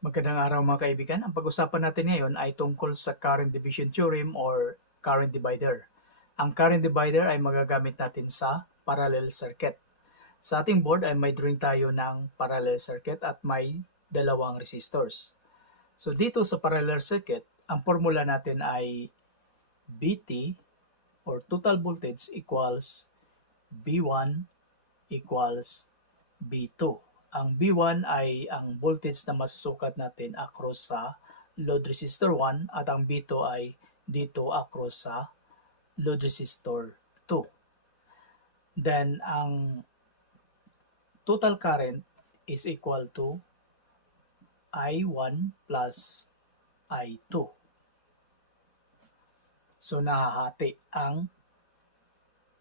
Magandang araw mga kaibigan. Ang pag-usapan natin ngayon ay tungkol sa current division theorem or current divider. Ang current divider ay magagamit natin sa parallel circuit. Sa ating board ay may drawing tayo ng parallel circuit at may dalawang resistors. So dito sa parallel circuit, ang formula natin ay BT or total voltage equals B1 equals B2 ang B1 ay ang voltage na masusukat natin across sa load resistor 1 at ang B2 ay dito across sa load resistor 2. Then ang total current is equal to I1 plus I2. So nahahati ang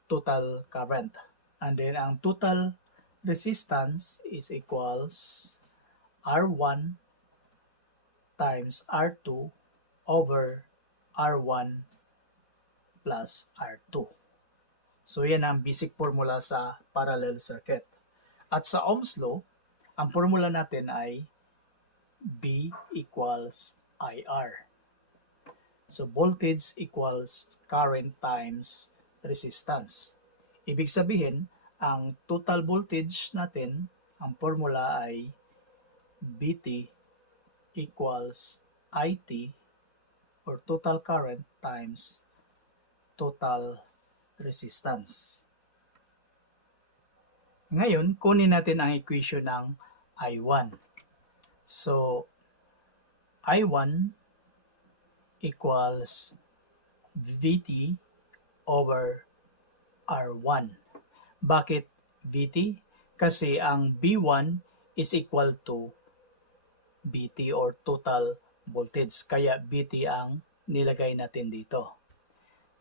total current. And then ang total resistance is equals R1 times R2 over R1 plus R2. So yan ang basic formula sa parallel circuit. At sa Ohm's law, ang formula natin ay B equals IR. So voltage equals current times resistance. Ibig sabihin, ang total voltage natin, ang formula ay BT equals IT or total current times total resistance. Ngayon, kunin natin ang equation ng I1. So, I1 equals VT over R1. Bakit VT? Kasi ang B1 is equal to BT or total voltage. Kaya BT ang nilagay natin dito.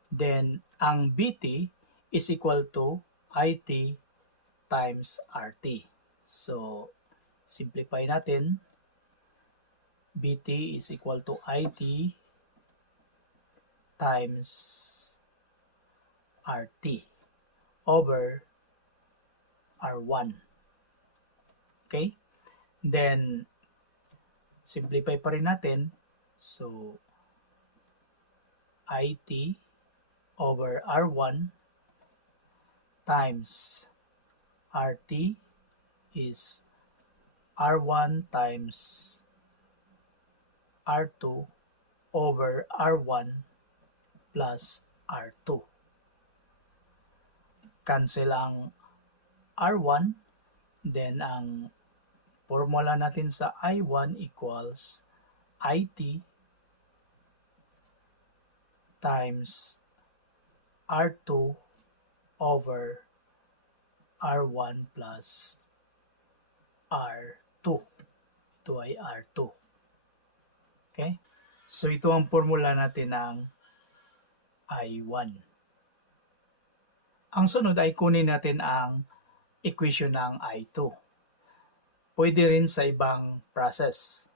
Then, ang BT is equal to IT times RT. So, simplify natin. BT is equal to IT times RT over R1. Okay? Then, simplify pa rin natin. So, IT over R1 times RT is R1 times R2 over R1 plus R2. Cancel ang R1, then ang formula natin sa I1 equals IT times R2 over R1 plus R2. Ito ay R2. Okay? So ito ang formula natin ng I1. Ang sunod ay kunin natin ang equation ng I2. Pwede rin sa ibang process.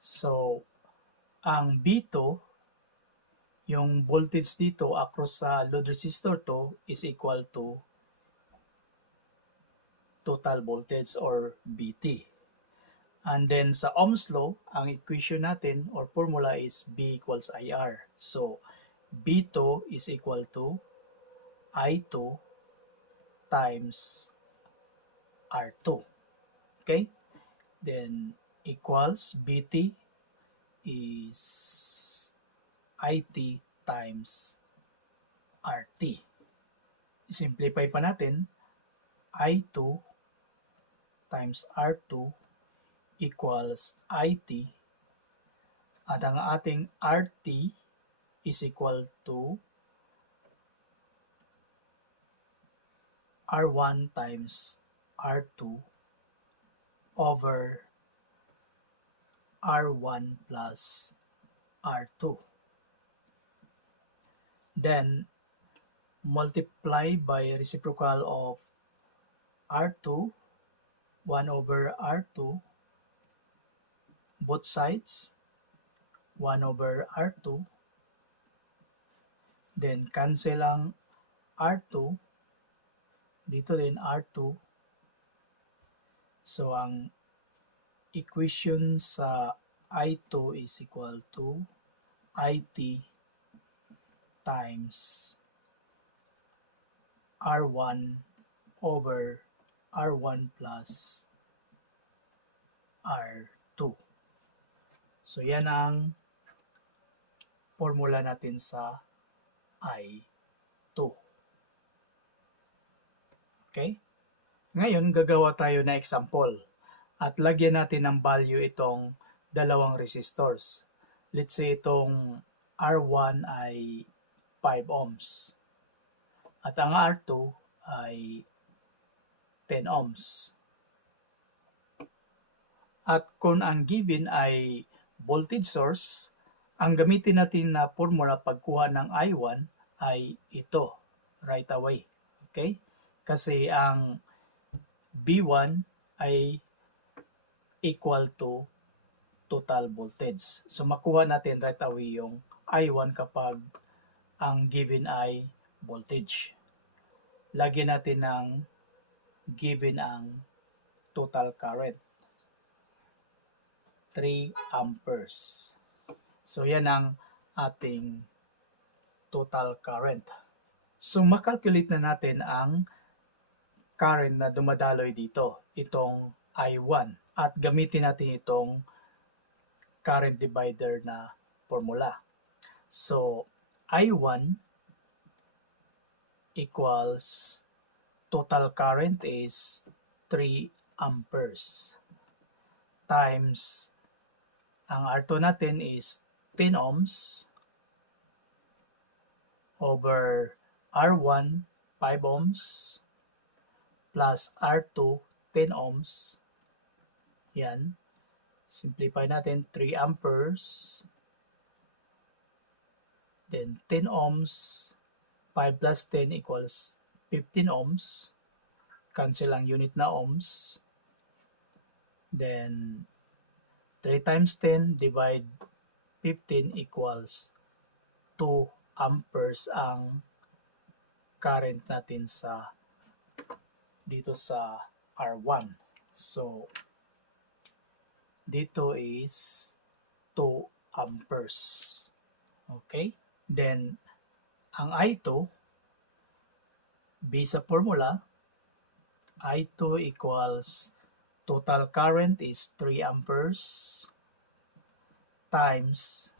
So, ang B2, yung voltage dito across sa load resistor to is equal to total voltage or BT. And then sa Ohm's law, ang equation natin or formula is B equals IR. So, B2 is equal to I2 times R2. Okay? Then equals BT is IT times RT. Simplify pa natin, I2 times R2 equals IT at ang ating RT is equal to R1 times R2 over R1 plus R2. Then, multiply by reciprocal of R2, 1 over R2, both sides, 1 over R2, then cancel ang R2, dito din R2, So, ang equation sa I2 is equal to IT times R1 over R1 plus R2. So yan ang formula natin sa I2. Okay? Ngayon, gagawa tayo na example at lagyan natin ng value itong dalawang resistors. Let's say itong R1 ay 5 ohms at ang R2 ay 10 ohms. At kung ang given ay voltage source, ang gamitin natin na formula pagkuha ng I1 ay ito, right away. Okay? Kasi ang B1 ay equal to total voltage. So makuha natin right away yung I1 kapag ang given ay voltage. Lagyan natin ng given ang total current. 3 amperes. So yan ang ating total current. So makalculate na natin ang current na dumadaloy dito, itong I1 at gamitin natin itong current divider na formula. So I1 equals total current is 3 amperes. Times ang R2 natin is 10 ohms over R1 5 ohms plus R2 10 ohms. Yan. Simplify natin 3 amperes. Then 10 ohms. 5 plus 10 equals 15 ohms. Cancel ang unit na ohms. Then 3 times 10 divide 15 equals 2 amperes ang current natin sa dito sa R1. So, dito is 2 amperes. Okay? Then, ang I2, based sa formula, I2 equals total current is 3 amperes times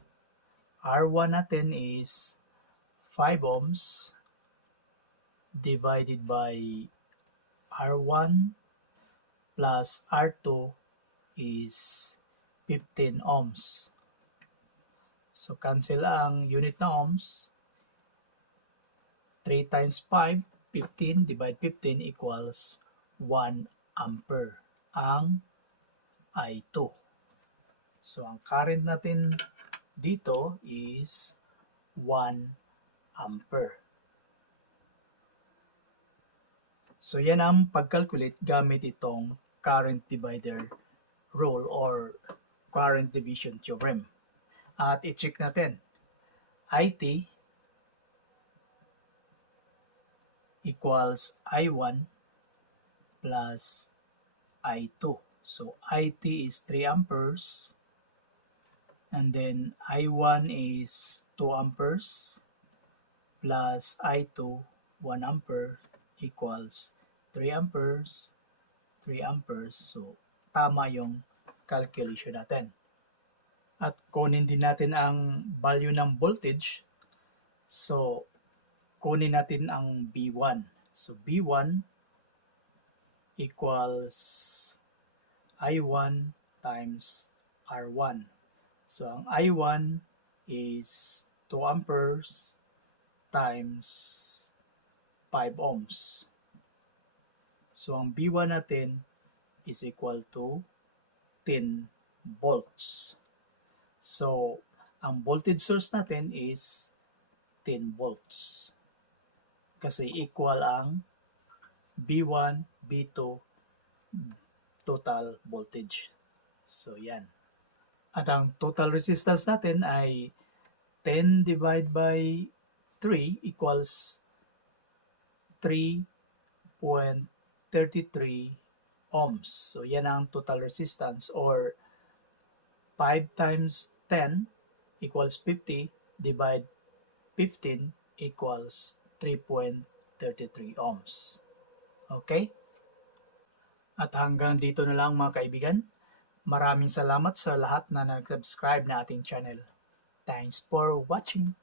R1 natin is 5 ohms divided by R1 plus R2 is 15 ohms. So cancel ang unit na ohms. 3 times 5, 15 divide 15 equals 1 ampere ang I2. So, ang current natin dito is 1 ampere. So, yan ang pag-calculate gamit itong current divider rule or current division theorem. At i-check natin. IT equals I1 plus I2. So IT is 3 amperes and then I1 is 2 amperes plus I2 1 ampere equals 3 amperes 3 amperes. So tama yung calculation natin. At kunin din natin ang value ng voltage. So kunin natin ang B1. So B1 equals I1 times R1. So, ang I1 is 2 amperes times 5 ohms. So, ang B1 natin is equal to 10 volts. So, ang voltage source natin is 10 volts. Kasi equal ang B1 B2 total voltage. So, yan. At ang total resistance natin ay 10 divided by 3 equals 3.33 ohms. So yan ang total resistance or 5 times 10 equals 50 divide 15 equals 3.33 ohms. Okay? At hanggang dito na lang mga kaibigan. Maraming salamat sa lahat na nag-subscribe na ating channel. Thanks for watching.